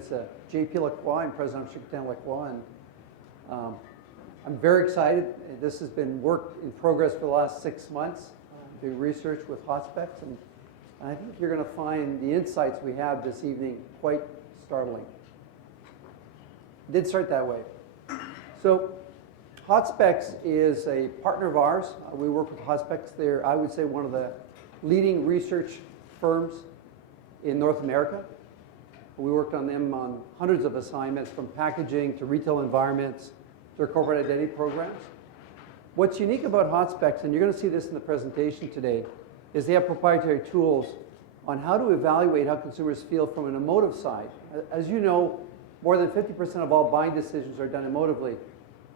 It's Jean-Pierre Lacroix. I'm president of Chicoutimi Lacroix, and I'm very excited. This has been work in progress for the last 6 months, doing research with HotSpecs, and I think you're going to find the insights we have this evening quite startling. It did start that way. So HotSpecs is a partner of ours. We work with HotSpecs. They're, I would say, one of the leading research firms in North America. We worked on them on hundreds of assignments, from packaging to retail environments to their corporate identity programs. What's unique about HotSpecs, and you're going to see this in the presentation today, is they have proprietary tools on how to evaluate how consumers feel from an emotive side. As you know, more than 50% of all buying decisions are done emotively.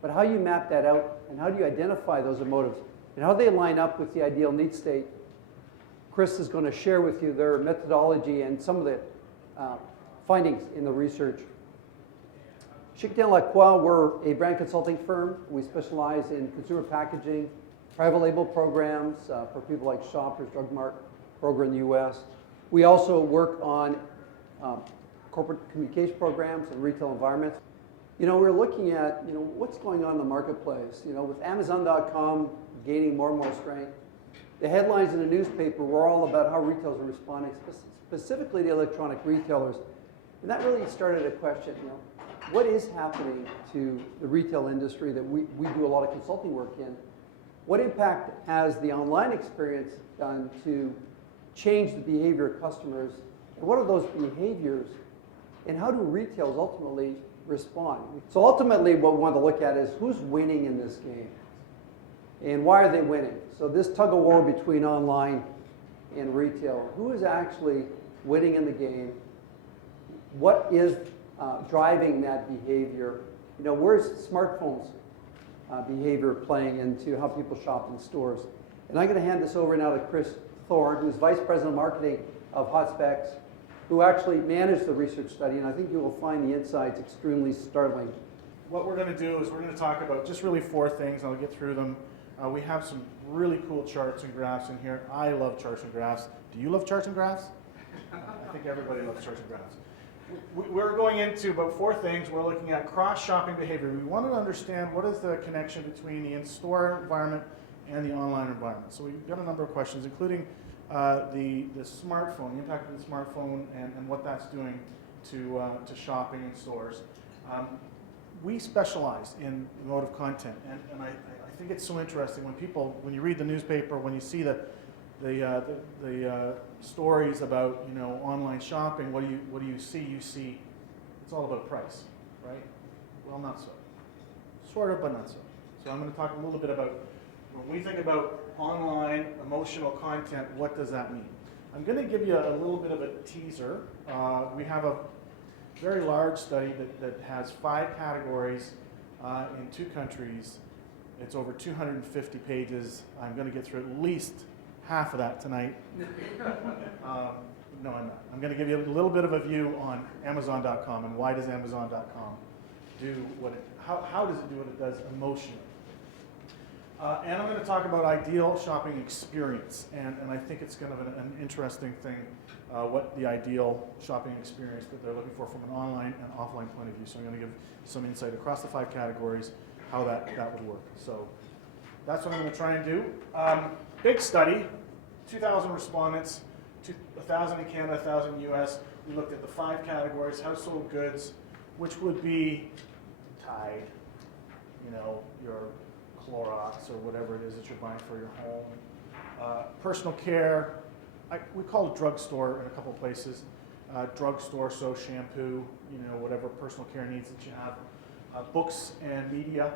But how you map that out and how do you identify those emotives and how they line up with the ideal need state, Chris is going to share with you their methodology and some of the findings in the research. Chicoutimi Lacroix, we're a brand consulting firm. We specialize in consumer packaging, private label programs for people like Shoppers, Drug Mart, Kroger in the US. We also work on corporate communication programs and retail environments. You know, we're looking at, what's going on in the marketplace. With Amazon.com gaining more and more strength, the headlines in the newspaper were all about how retailers are responding, specifically the electronic retailers. And that really started a question, what is happening to the retail industry that we do a lot of consulting work in? What impact has the online experience done to change the behavior of customers? And what are those behaviors? And how do retailers ultimately respond? So ultimately what we want to look at is who's winning in this game? And why are they winning? So this tug of war between online and retail, who is actually winning in the game? What is driving that behavior? Where's smartphones behavior playing into how people shop in stores? And I'm going to hand this over now to Chris Thorne, who's Vice President of Marketing of HotSpecs, who actually managed the research study, and I think you will find the insights extremely startling. What we're going to do is we're going to talk about just really 4 things, and I'll get through them. We have some really cool charts and graphs in here. I love charts and graphs. Do you love charts and graphs? I think everybody loves charts and graphs. We're going into about 4 things. We're looking at cross-shopping behavior. We want to understand what is the connection between the in-store environment and the online environment. So we've got a number of questions, including the smartphone, the impact of the smartphone and what that's doing to shopping in stores. We specialize in emotive content, and I think it's so interesting when you read the newspaper, when you see the stories about online shopping, what do you see? You see it's all about price, right? Well, not so. Sort of, but not so. So I'm going to talk a little bit about when we think about online emotional content, what does that mean? I'm going to give you a little bit of a teaser. We have a very large study that has 5 categories in 2 countries. It's over 250 pages. I'm going to get through at least half of that tonight. No, I'm not. I'm going to give you a little bit of a view on Amazon.com and why does Amazon.com do how does it do what it does emotionally. And I'm going to talk about ideal shopping experience, and I think it's kind of an interesting thing, what the ideal shopping experience that they're looking for from an online and offline point of view. So I'm going to give some insight across the 5 categories, how that would work. So that's what I'm going to try and do. Big study, 2,000 respondents, 1,000 in Canada, 1,000 in US. We looked at the 5 categories: household goods, which would be Tide, your Clorox or whatever it is that you're buying for your home. Personal care, we call it drugstore in a couple places. Drugstore, so shampoo, whatever personal care needs that you have. Books and media,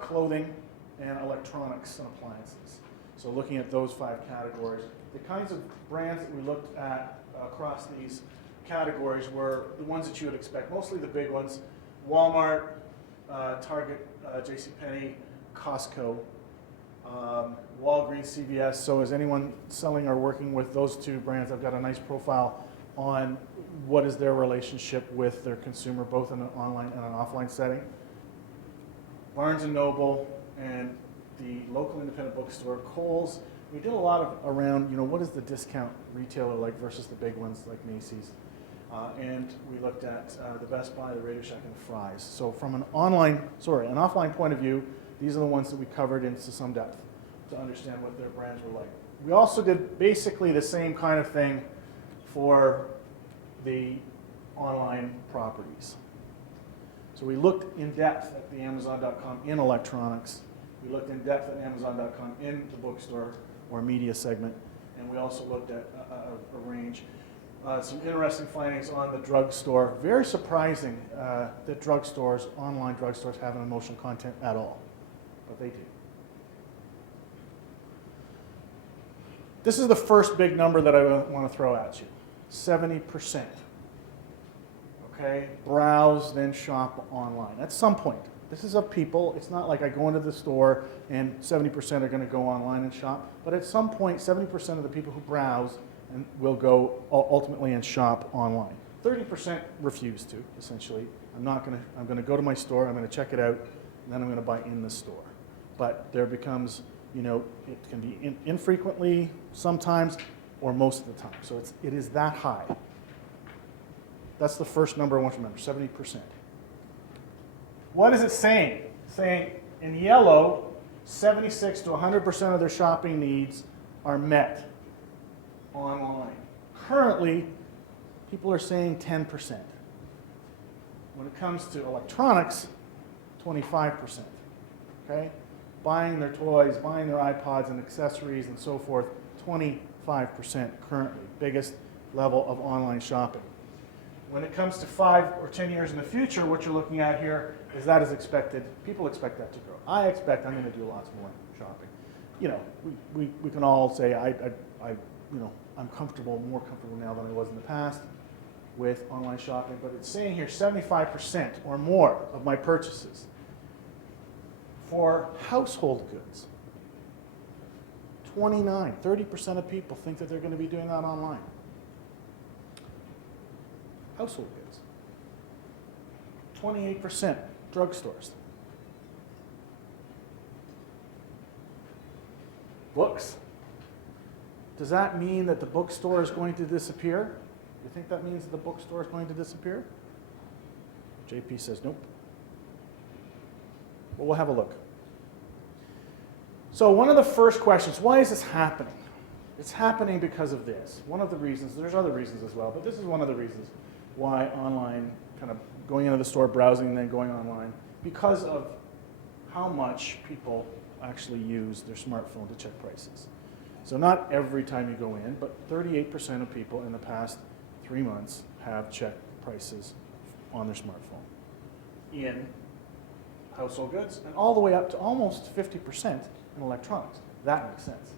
clothing, and electronics and appliances. So looking at those 5 categories. The kinds of brands that we looked at across these categories were the ones that you would expect, mostly the big ones: Walmart, Target, JCPenney, Costco, Walgreens, CVS. So is anyone selling or working with those 2 brands? I've got a nice profile on what is their relationship with their consumer, both in an online and an offline setting. Barnes & Noble and the local independent bookstore, Kohl's. We did a lot around, what is the discount retailer like versus the big ones like Macy's. and we looked at the Best Buy, the Radio Shack, and the Fry's. So from an offline point of view, these are the ones that we covered into some depth to understand what their brands were like. We also did basically the same kind of thing for the online properties. So we looked in depth at the Amazon.com in electronics. We looked in depth at Amazon.com in the bookstore or media segment, and we also looked at a range. Some interesting findings on the drugstore. Very surprising that drugstores, online drugstores, have an emotional content at all, but they do. This is the first big number that I want to throw at you. 70%. Okay, browse, then shop online. At some point. This is of people. It's not like I go into the store and 70% are going to go online and shop. But at some point, 70% of the people who browse and will go ultimately and shop online. 30% refuse to, essentially. I'm going to go to my store, I'm going to check it out, and then I'm going to buy in the store. But there becomes, it can be infrequently sometimes or most of the time. So it is that high. That's the first number I want you to remember, 70%. What is it saying? It's saying in yellow, 76 to 100% of their shopping needs are met online. Currently, people are saying 10%. When it comes to electronics, 25%. Okay? Buying their toys, buying their iPods and accessories and so forth, 25% currently. Biggest level of online shopping. When it comes to 5 or 10 years in the future, what you're looking at here is that is expected. People expect that to grow. I expect I'm going to do lots more shopping. We can all say I'm more comfortable now than I was in the past with online shopping, but it's saying here 75% or more of my purchases for household goods. 30% of people think that they're going to be doing that online. Household goods. 28% drugstores. Books. Does that mean that the bookstore is going to disappear? You think that means that the bookstore is going to disappear? JP says nope. Well, we'll have a look. So one of the first questions, why is this happening? It's happening because of this. One of the reasons, there's other reasons as well, but this is one of the reasons why online, kind of going into the store, browsing, and then going online, because of how much people actually use their smartphone to check prices. So not every time you go in, but 38% of people in the past 3 months have checked prices on their smartphone in household goods, and all the way up to almost 50% in electronics. That makes sense.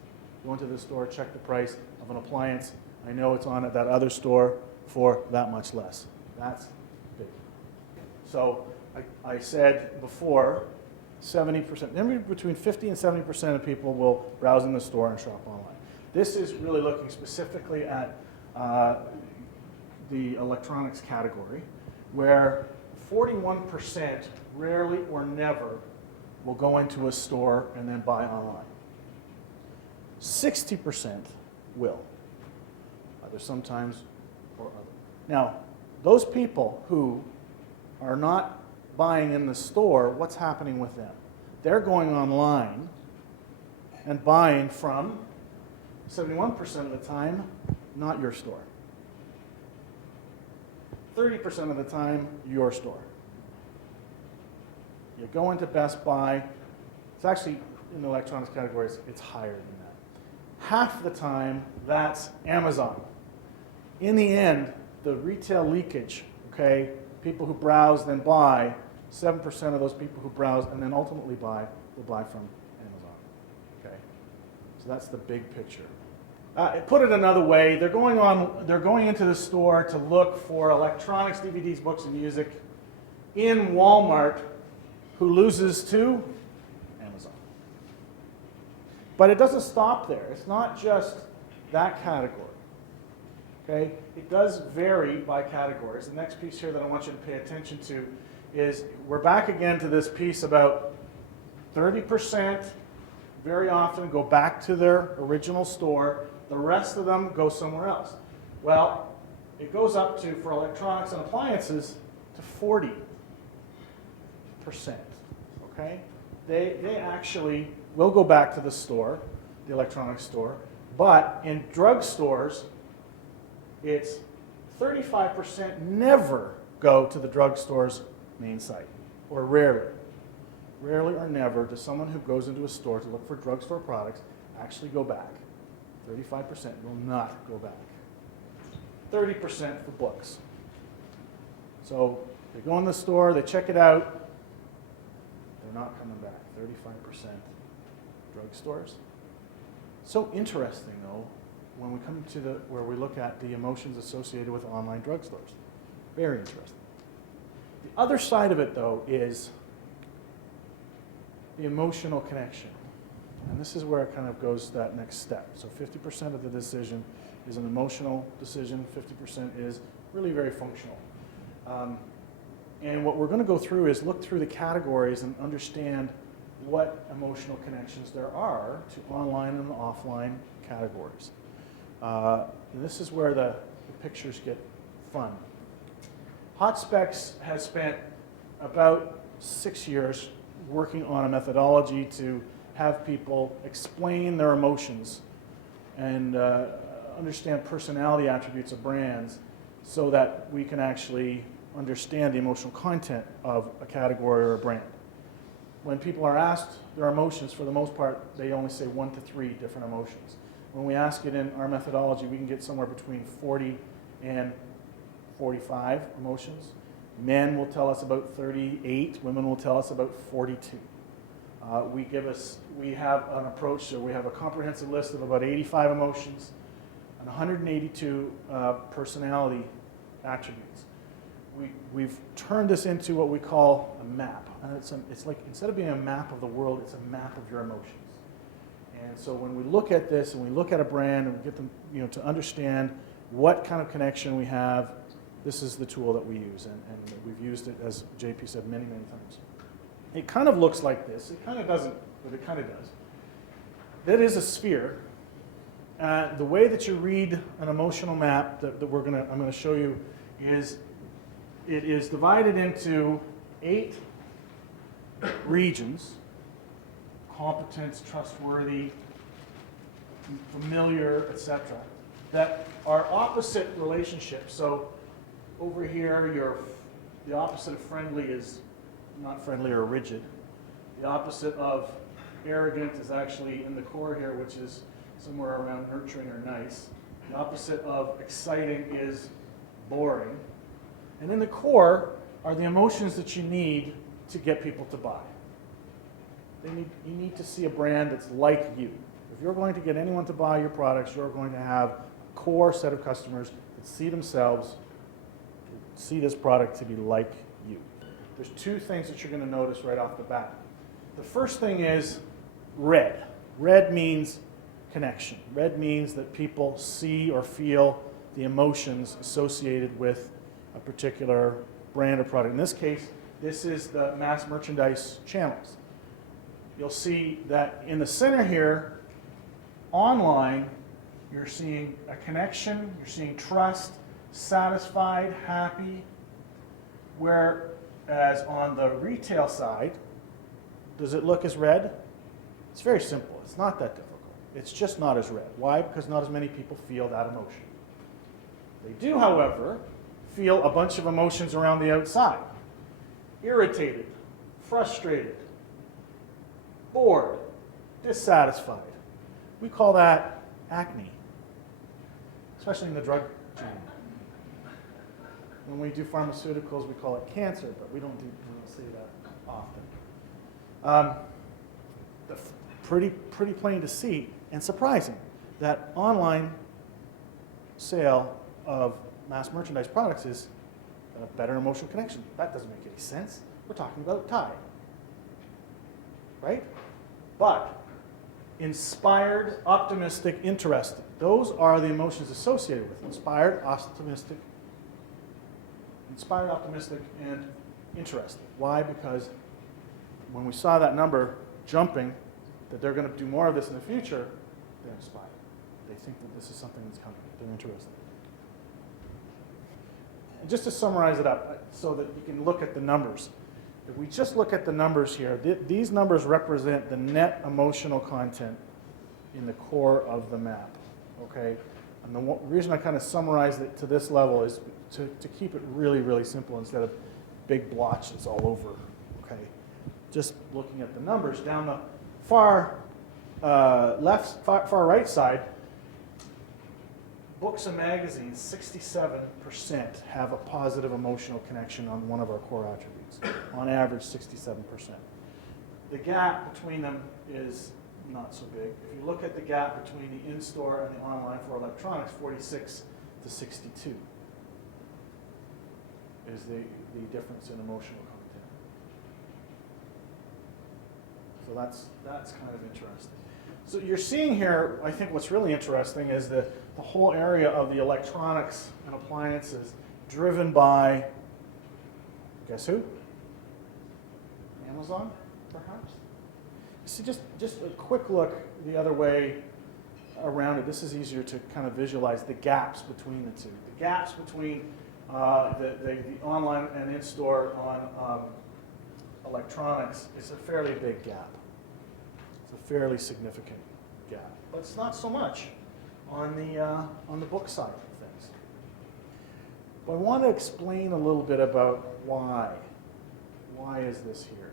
Go into the store, check the price of an appliance. I know it's on at that other store for that much less. That's big. So I said before, 70%, between 50 and 70% of people will browse in the store and shop online. This is really looking specifically at the electronics category, where 41% rarely or never will go into a store and then buy online. 60% will, either sometimes or other. Now, those people who are not buying in the store, what's happening with them? They're going online and buying from 71% of the time, not your store. 30% of the time, your store. You go into Best Buy, it's actually in the electronics categories, it's higher than that. Half the time, that's Amazon. In the end, the retail leakage, okay, people who browse then buy, 7% of those people who browse and then ultimately buy will buy from Amazon. Okay, so that's the big picture. Put it another way, they're going into the store to look for electronics, DVDs, books, and music in Walmart, who loses to Amazon. But it doesn't stop there. It's not just that category. Okay, it does vary by categories. The next piece here that I want you to pay attention to is we're back again to this piece about 30% very often go back to their original store. The rest of them go somewhere else. Well, it goes up to, for electronics and appliances, to 40%. Okay? They actually will go back to the store, the electronics store, but in drugstores, it's 35% never go to the drugstore's main site, or rarely. Rarely or never does someone who goes into a store to look for drugstore products actually go back. 35% will not go back. 30% for books. So they go in the store, they check it out, they're not coming back. 35% drugstores. So interesting though, when we come to where we look at the emotions associated with online drugstores. Very interesting. The other side of it though is the emotional connection. And this is where it kind of goes that next step. So 50% of the decision is an emotional decision, 50% is really very functional. And what we're going to go through is look through the categories and understand what emotional connections there are to online and offline categories. And this is where the pictures get fun. HotSpecs has spent about 6 years working on a methodology to have people explain their emotions and understand personality attributes of brands so that we can actually understand the emotional content of a category or a brand. When people are asked their emotions, for the most part, they only say 1 to 3 different emotions. When we ask it in our methodology, we can get somewhere between 40 and 45 emotions. Men will tell us about 38, women will tell us about 42. We have an approach, so we have a comprehensive list of about 85 emotions and 182 personality attributes. We've turned this into what we call a map. And it's like, instead of being a map of the world, it's a map of your emotions. And so when we look at this and we look at a brand and we get them, to understand what kind of connection we have, this is the tool that we use. And we've used it, as JP said, many, many times. It kind of looks like this. It kind of doesn't, but it kind of does. That is a sphere. The way that you read an emotional map that I'm going to show you is it is divided into 8 regions: competence, trustworthy, familiar, etc., that are opposite relationships. So over here, the opposite of friendly is not friendly or rigid. The opposite of arrogant is actually in the core here, which is somewhere around nurturing or nice. The opposite of exciting is boring. And in the core are the emotions that you need to get people to buy. You need to see a brand that's like you. If you're going to get anyone to buy your products, you're going to have a core set of customers that see themselves, see this product to be like you. There's 2 things that you're going to notice right off the bat. The first thing is red. Red means connection. Red means that people see or feel the emotions associated with a particular brand or product. In this case, this is the mass merchandise channels. You'll see that in the center here, online, you're seeing a connection, you're seeing trust, satisfied, happy, whereas on the retail side, does it look as red? It's very simple. It's not that difficult. It's just not as red. Why? Because not as many people feel that emotion. They do, however, feel a bunch of emotions around the outside. Irritated, frustrated, bored, dissatisfied. We call that acne, especially in the drug chain. When we do pharmaceuticals, we call it cancer, but we don't say that often. Pretty plain to see and surprising that online sale of mass merchandise products is a better emotional connection. That doesn't make any sense. We're talking about tie, right? But inspired, optimistic, interested. Those are the emotions associated with inspired, optimistic, and interested. Why? Because when we saw that number jumping, that they're going to do more of this in the future, they're inspired. They think that this is something that's coming. They're interested. just to summarize it up so that you can look at the numbers. If we just look at the numbers here, these numbers represent the net emotional content in the core of the map, okay? And the reason I kind of summarized it to this level is to keep it really, really simple instead of big blotches all over, okay? Just looking at the numbers down the far right side, books and magazines, 67% have a positive emotional connection on one of our core attributes. On average, 67%. The gap between them is not so big. If you look at the gap between the in-store and the online for electronics, 46 to 62 is the difference in emotional content. So that's kind of interesting. So you're seeing here, I think what's really interesting is the whole area of the electronics and appliances driven by, guess who? Amazon, perhaps? So just a quick look the other way around it. This is easier to kind of visualize the gaps between the two. The gaps between the online and in-store on electronics is a fairly big gap. It's a fairly significant gap, but it's not so much on the book side of things. But I want to explain a little bit about why. Why is this here?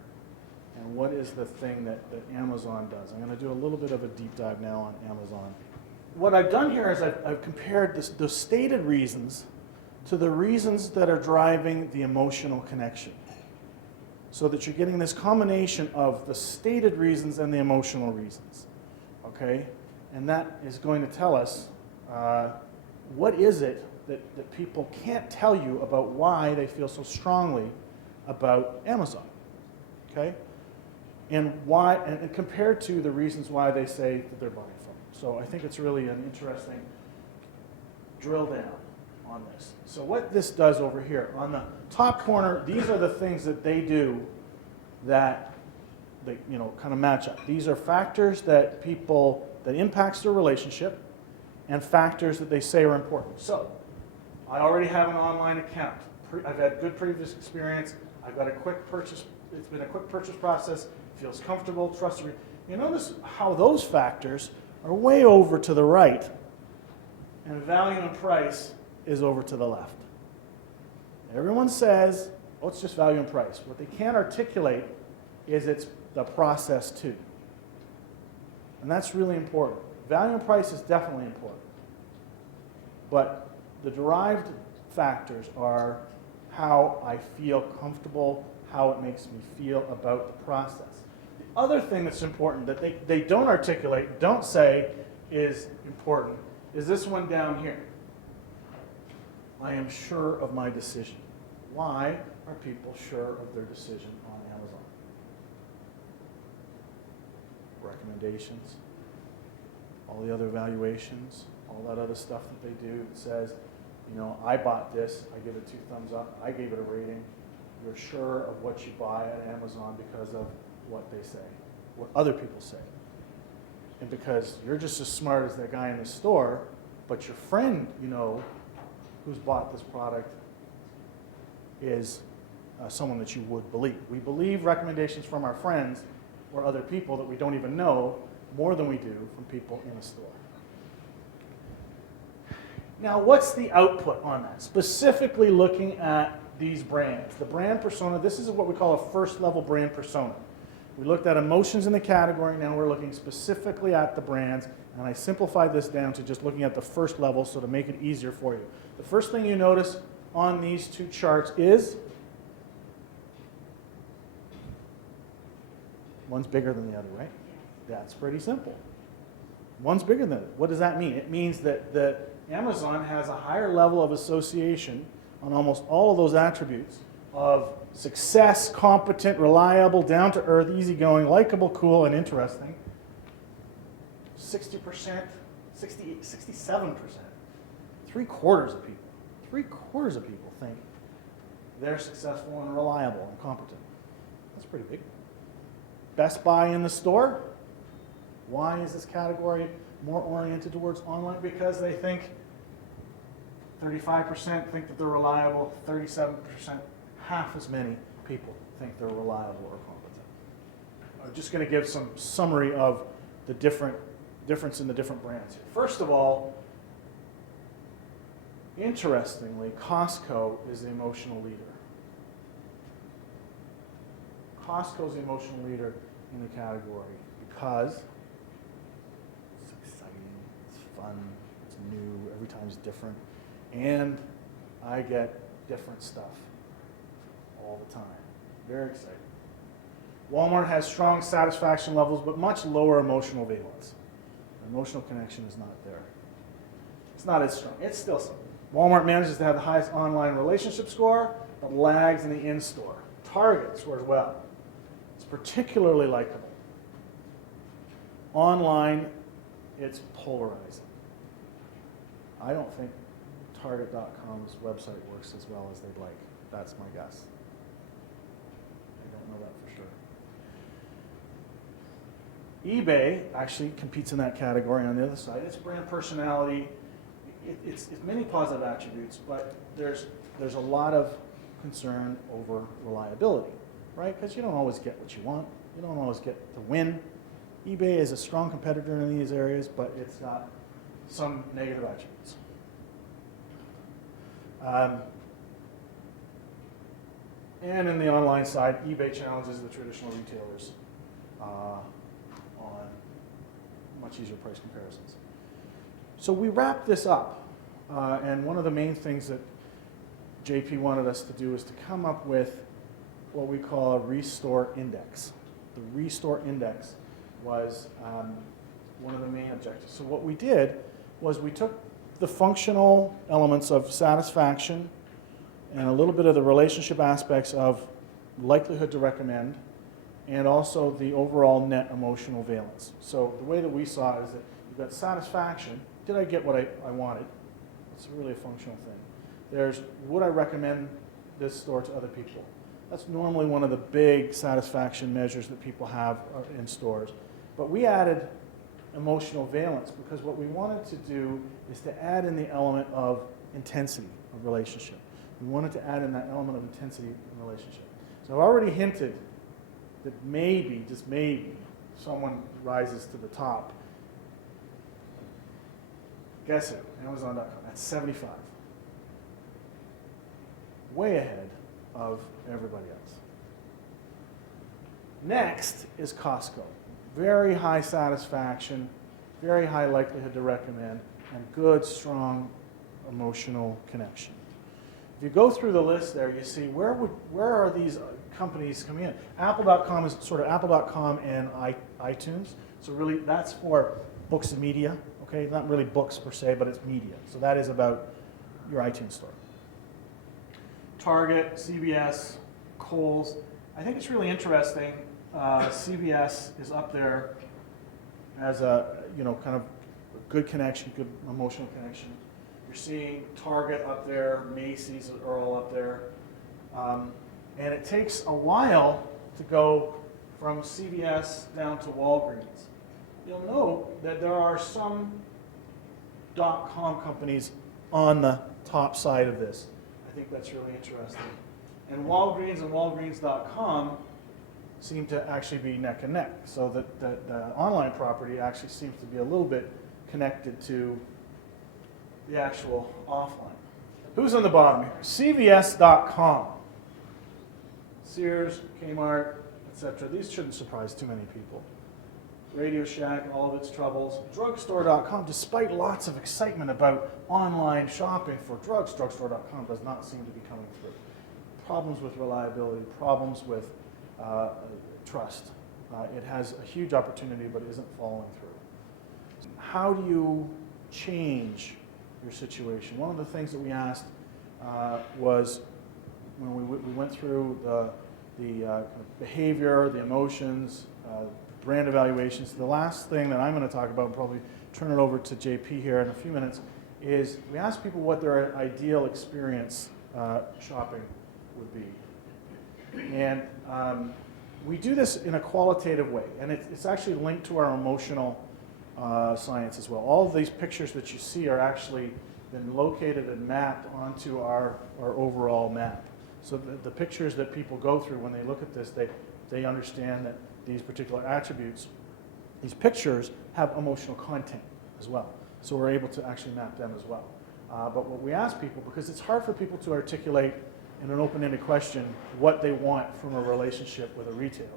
And what is the thing that Amazon does? I'm going to do a little bit of a deep dive now on Amazon. What I've done here is I've compared the stated reasons to the reasons that are driving the emotional connection, so that you're getting this combination of the stated reasons and the emotional reasons, okay? And that is going to tell us what is it that people can't tell you about why they feel so strongly about Amazon, okay? And why, and compared to the reasons why they say that they're buying from them. So I think it's really an interesting drill down on this. So what this does over here, on the top corner, these are the things that they do that they, kind of match up. These are factors that impacts their relationship and factors that they say are important. So I already have an online account. I've had good previous experience. I've got a quick purchase. It's been a quick purchase process. Feels comfortable, trustworthy. You notice how those factors are way over to the right, and value and price is over to the left. Everyone says, oh, it's just value and price. What they can't articulate is it's the process too. And that's really important. Value and price is definitely important. But the derived factors are how I feel comfortable, how it makes me feel about the process. The other thing that's important that they don't articulate, don't say is important, is this one down here. I am sure of my decision. Why are people sure of their decision on Amazon? Recommendations, all the other evaluations, all that other stuff that they do that says, I bought this, I give it 2 thumbs up, I gave it a rating. You're sure of what you buy at Amazon because of what they say, what other people say. And because you're just as smart as that guy in the store, but your friend, who's bought this product is someone that you would believe. We believe recommendations from our friends or other people that we don't even know more than we do from people in a store. Now, what's the output on that? Specifically looking at these brands. The brand persona, this is what we call a first level brand persona. We looked at emotions in the category, now we're looking specifically at the brands, and I simplified this down to just looking at the first level so to make it easier for you. The first thing you notice on these 2 charts is one's bigger than the other, right? That's pretty simple. One's bigger than the other. What does that mean? It means that Amazon has a higher level of association on almost all of those attributes of success, competent, reliable, down-to-earth, easygoing, likable, cool, and interesting. 60%, 67%. 3/4 of people. 3/4 of people think they're successful and reliable and competent. That's pretty big. Best Buy in the store. Why is this category more oriented towards online? Because they think 35% think that they're reliable, 37%, half as many people think they're reliable or competent. I'm just going to give some summary of the difference in the different brands here. First of all, interestingly, Costco is the emotional leader. Costco is the emotional leader in the category because it's exciting, it's fun, it's new, every time it's different, and I get different stuff all the time. Very exciting. Walmart has strong satisfaction levels, but much lower emotional valence. The emotional connection is not there. It's not as strong. It's still something. Walmart manages to have the highest online relationship score, but lags in the in-store. Target scores well. It's particularly likable. Online, it's polarizing. I don't think Target.com's website works as well as they'd like. That's my guess. I don't know that for sure. eBay actually competes in that category on the other side. It's brand personality. It's many positive attributes, but there's a lot of concern over reliability, right? Because you don't always get what you want. You don't always get the win. eBay is a strong competitor in these areas, but it's got some negative attributes. And in the online side, eBay challenges the traditional retailers on much easier price comparisons. So we wrap this up, and one of the main things that JP wanted us to do is to come up with what we call a restore index. The restore index was one of the main objectives. So what we did was we took the functional elements of satisfaction and a little bit of the relationship aspects of likelihood to recommend, and also the overall net emotional valence. So the way that we saw it is that you've got satisfaction. Did I get what I wanted? It's really a functional thing. There's, would I recommend this store to other people? That's normally one of the big satisfaction measures that people have in stores. But we added emotional valence because what we wanted to do is to add in the element of intensity of relationship. We wanted to add in that element of intensity in relationship. So I've already hinted that maybe, just maybe, someone rises to the top. Guess it, Amazon.com, that's 75. Way ahead of everybody else. Next is Costco. Very high satisfaction, very high likelihood to recommend, and good, strong emotional connection. If you go through the list there, you see where are these companies coming in? Apple.com is sort of Apple.com and iTunes. So really, that's for books and media. Okay, not really books per se, but it's media. So that is about your iTunes store. Target, CVS, Kohl's. I think it's really interesting. CVS is up there as a kind of a good connection, good emotional connection. You're seeing Target up there, Macy's are all up there, and it takes a while to go from CVS down to Walgreens. You'll note that there are some .com companies on the top side of this. I think that's really interesting. And Walgreens and Walgreens.com seem to actually be neck and neck. So that the online property actually seems to be a little bit connected to the actual offline. Who's on the bottom here? CVS.com. Sears, Kmart, etc. These shouldn't surprise too many people. Radio Shack, all of its troubles. Drugstore.com, despite lots of excitement about online shopping for drugs, drugstore.com does not seem to be coming through. Problems with reliability, problems with trust. It has a huge opportunity, but isn't following through. How do you change your situation? One of the things that we asked was when we went through the behavior, the emotions, brand evaluations. The last thing that I'm going to talk about, and probably turn it over to JP here in a few minutes, is we asked people what their ideal experience shopping would be. And we do this in a qualitative way, and it's actually linked to our emotional science as well. All of these pictures that you see are actually been located and mapped onto our overall map. So the pictures that people go through when they look at this, they understand that these particular attributes, these pictures have emotional content as well. So we're able to actually map them as well. But what we ask people, because it's hard for people to articulate in an open-ended question what they want from a relationship with a retailer,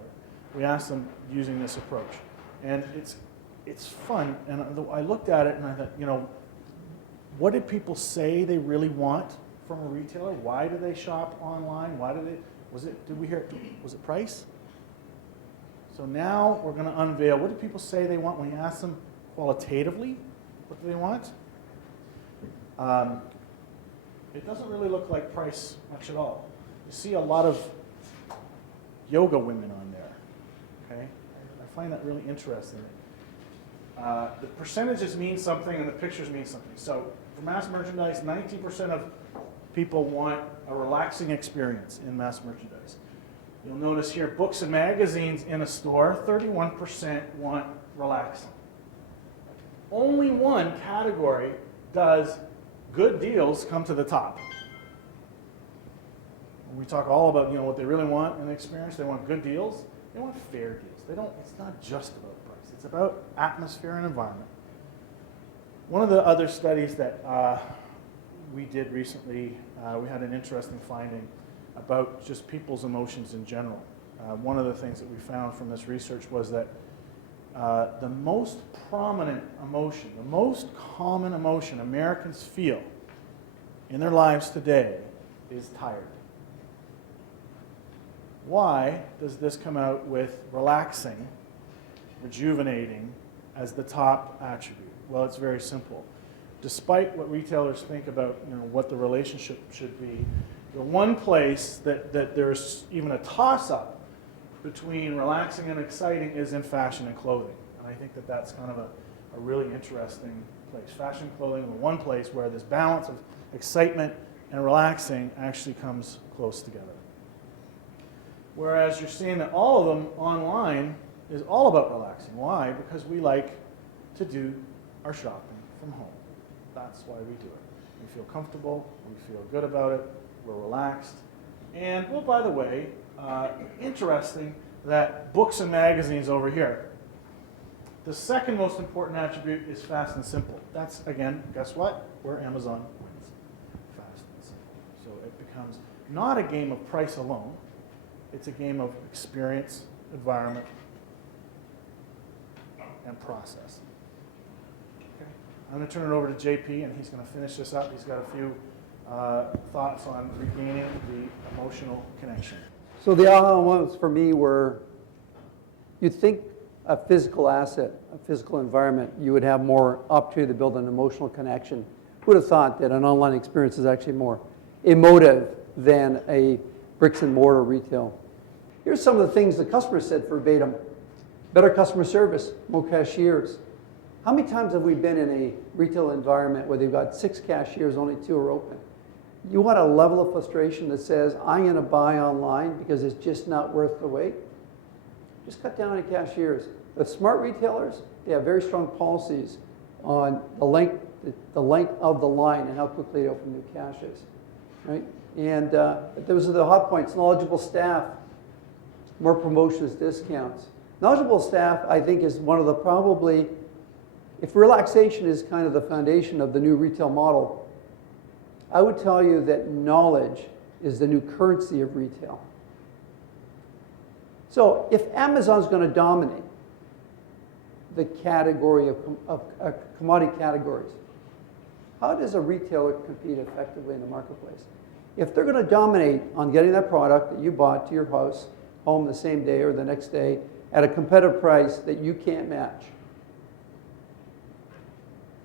we ask them using this approach. And it's fun. And I looked at it and I thought, you know, what did people say they really want from a retailer? Why do they shop online? Why do they, was it price? So now we're going to unveil, what do people say they want when you ask them qualitatively? What do they want? It doesn't really look like price much at all. You see a lot of yoga women on there, okay? I find that really interesting. The percentages mean something and the pictures mean something. So for mass merchandise, 90% of people want a relaxing experience in mass merchandise. You'll notice here, books and magazines in a store, 31% want relaxing. Only one category does good deals come to the top. When we talk all about, you know, what they really want in the experience, they want good deals, they want fair deals. They don't, it's not just about price, it's about atmosphere and environment. One of the other studies that we did recently, we had an interesting finding about just people's emotions in general. One of the things that we found from this research was that the most prominent emotion, the most common emotion Americans feel in their lives today is tired. Why does this come out with relaxing, rejuvenating as the top attribute? Well, it's very simple. Despite what retailers think about, you know, what the relationship should be, the one place that there's even a toss-up between relaxing and exciting is in fashion and clothing. And I think that that's kind of a really interesting place. Fashion and clothing, the one place where this balance of excitement and relaxing actually comes close together. Whereas you're seeing that all of them online is all about relaxing. Why? Because we like to do our shopping from home. That's why we do it. We feel comfortable, we feel good about it, we're relaxed. And, well, by the way, interesting that books and magazines over here. The second most important attribute is fast and simple. That's, again, guess what? Where Amazon wins. Fast and simple. So it becomes not a game of price alone. It's a game of experience, environment, and process. Okay. I'm going to turn it over to JP, and he's going to finish this up. He's got a few thoughts on regaining the emotional connection. So the aha moments for me were, you'd think a physical asset, a physical environment, you would have more opportunity to build an emotional connection. Who would have thought that an online experience is actually more emotive than a bricks and mortar retail? Here's some of the things the customers said verbatim. Better customer service, more cashiers. How many times have we been in a retail environment where they've got 6 cashiers, only 2 are open? You want a level of frustration that says, I'm going to buy online because it's just not worth the wait? Just cut down on cashiers. But smart retailers, they have very strong policies on the length of the line and how quickly they open new caches, right? And those are the hot points. Knowledgeable staff, more promotions, discounts. Knowledgeable staff, I think, is one of the probably, if relaxation is kind of the foundation of the new retail model, I would tell you that knowledge is the new currency of retail. So if Amazon's going to dominate the category of commodity categories, how does a retailer compete effectively in the marketplace? If they're going to dominate on getting that product that you bought to your house, home the same day or the next day, at a competitive price that you can't match,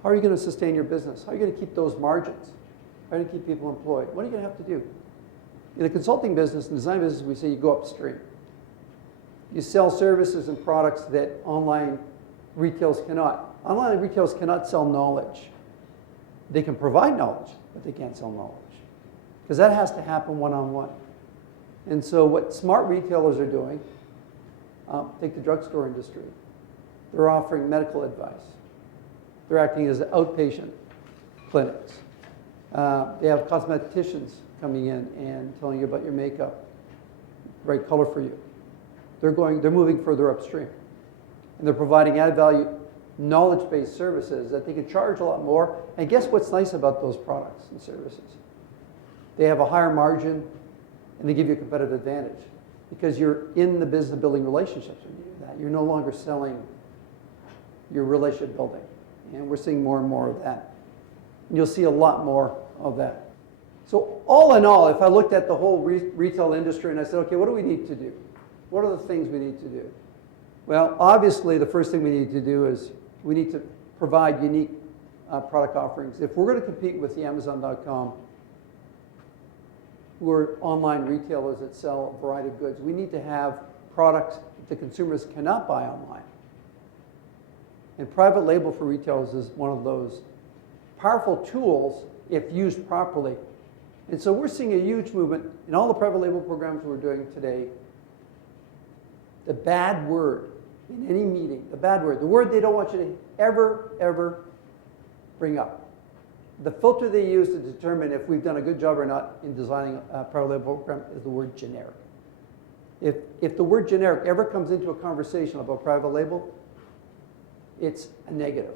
how are you going to sustain your business? How are you going to keep those margins? How are you going to keep people employed? What are you going to have to do? In the consulting business and design business, we say you go upstream. You sell services and products that online retailers cannot. Online retailers cannot sell knowledge. They can provide knowledge, but they can't sell knowledge. Because that has to happen one-on-one. And so what smart retailers are doing, take the drugstore industry. They're offering medical advice. They're acting as outpatient clinics. They have cosmeticians coming in and telling you about your makeup, right color for you. They're moving further upstream. And they're providing added value, knowledge-based services that they can charge a lot more. And guess what's nice about those products and services? They have a higher margin and they give you a competitive advantage because you're in the business of building relationships when you do that. You're no longer selling, you're relationship building. And we're seeing more and more of that. And you'll see a lot more of that. So all in all, if I looked at the whole retail industry and I said, okay, what do we need to do? What are the things we need to do? Well, obviously, the first thing we need to do is we need to provide unique product offerings. If we're going to compete with the Amazon.com, who are online retailers that sell a variety of goods, we need to have products that the consumers cannot buy online. And private label for retailers is one of those powerful tools if used properly. And so we're seeing a huge movement in all the private label programs we're doing today. The bad word in any meeting, the bad word, the word they don't want you to ever bring up. The filter they use to determine if we've done a good job or not in designing a private label program is the word generic. If the word generic ever comes into a conversation about private label, it's a negative.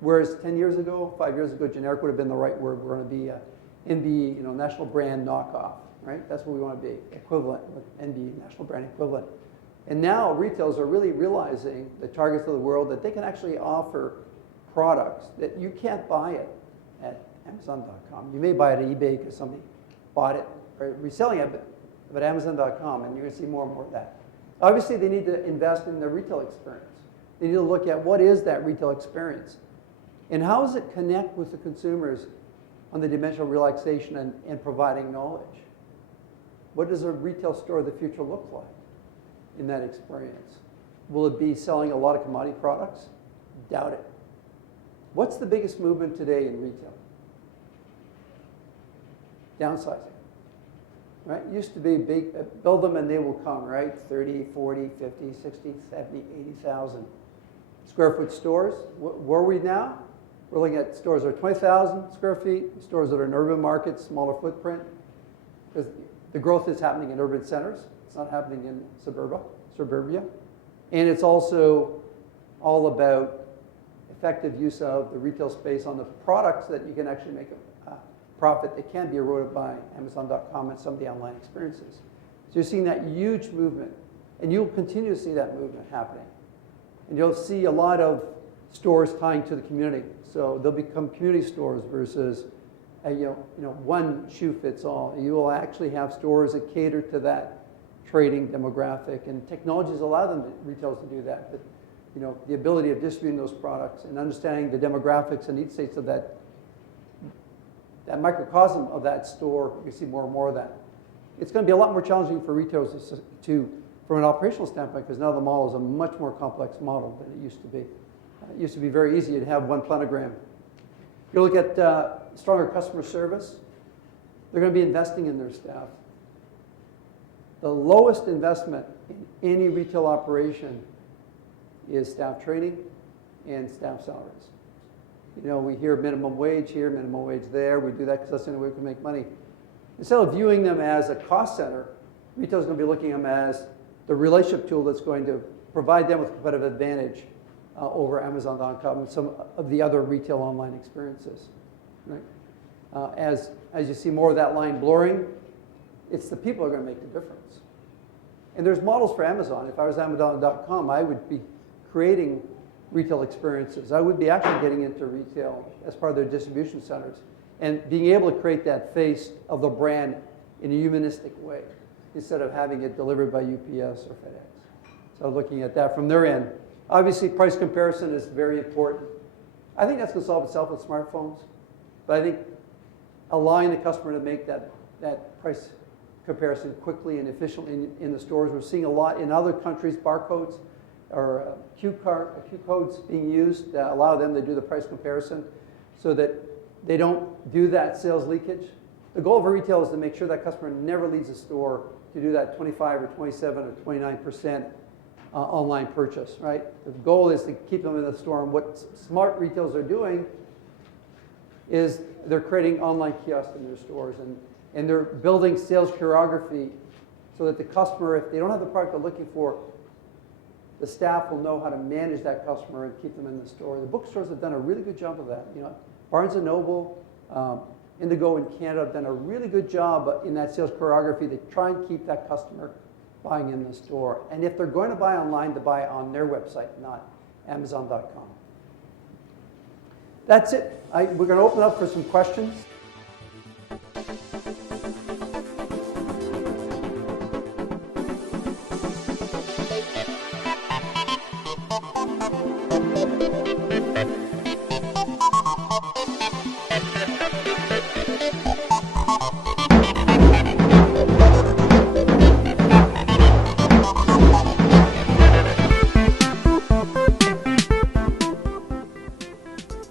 Whereas 10 years ago, 5 years ago, generic would have been the right word. We're going to be NB, national brand knockoff, right? That's what we want to be, equivalent with NB, national brand equivalent. And now retailers are really realizing, the Targets of the world, that they can actually offer products that you can't buy it at Amazon.com. You may buy it at eBay because somebody bought it or reselling it, but Amazon.com, and you're going to see more and more of that. Obviously, they need to invest in the retail experience. They need to look at what is that retail experience and how does it connect with the consumers on the dimension of relaxation and providing knowledge. What does a retail store of the future look like in that experience? Will it be selling a lot of commodity products? Doubt it. What's the biggest movement today in retail? Downsizing. Right? It used to be big, build them and they will come, right? 30, 40, 50, 60, 70, 80,000 square foot stores. Where are we now? We're looking at stores that are 20,000 square feet, stores that are in urban markets, smaller footprint, because the growth is happening in urban centers. It's not happening in suburbia. And it's also all about effective use of the retail space on the products that you can actually make a profit that can be eroded by Amazon.com and some of the online experiences. So you're seeing that huge movement, and you'll continue to see that movement happening. And you'll see a lot of stores tying to the community. So they'll become community stores versus one shoe fits all. You will actually have stores that cater to that trading demographic, and technologies allow them, retailers, to do that. But the ability of distributing those products and understanding the demographics and need states of that microcosm of that store, you see more and more of that. It's going to be a lot more challenging for retailers to from an operational standpoint, because now the model is a much more complex model than it used to be. It used to be very easy to have one planogram. If you look at stronger customer service, they're going to be investing in their staff. The lowest investment in any retail operation is staff training and staff salaries. We hear minimum wage here, minimum wage there. We do that because that's the only way we can make money. Instead of viewing them as a cost center, retail is going to be looking at them as the relationship tool that's going to provide them with competitive advantage over Amazon.com and some of the other retail online experiences. Right? As you see more of that line blurring, it's the people who are going to make the difference. And there's models for Amazon. If I was Amazon.com, I would be creating retail experiences. I would be actually getting into retail as part of their distribution centers and being able to create that face of the brand in a humanistic way instead of having it delivered by UPS or FedEx. So looking at that from their end. Obviously, price comparison is very important. I think that's going to solve itself with smartphones. But I think allowing the customer to make that price comparison quickly and efficiently in the stores. We're seeing a lot in other countries, barcodes or Q codes being used that allow them to do the price comparison so that they don't do that sales leakage. The goal of a retailer is to make sure that customer never leaves the store to do that 25 or 27 or 29% online purchase, right? The goal is to keep them in the store, and what smart retailers are doing is they're creating online kiosks in their stores, and they're building sales choreography so that the customer, if they don't have the product they're looking for, the staff will know how to manage that customer and keep them in the store. The bookstores have done a really good job of that. You know, Barnes & Noble, Indigo in Canada have done a really good job in that sales choreography to try and keep that customer buying in the store. And if they're going to buy online, to buy on their website, not Amazon.com. That's it. We're going to open up for some questions.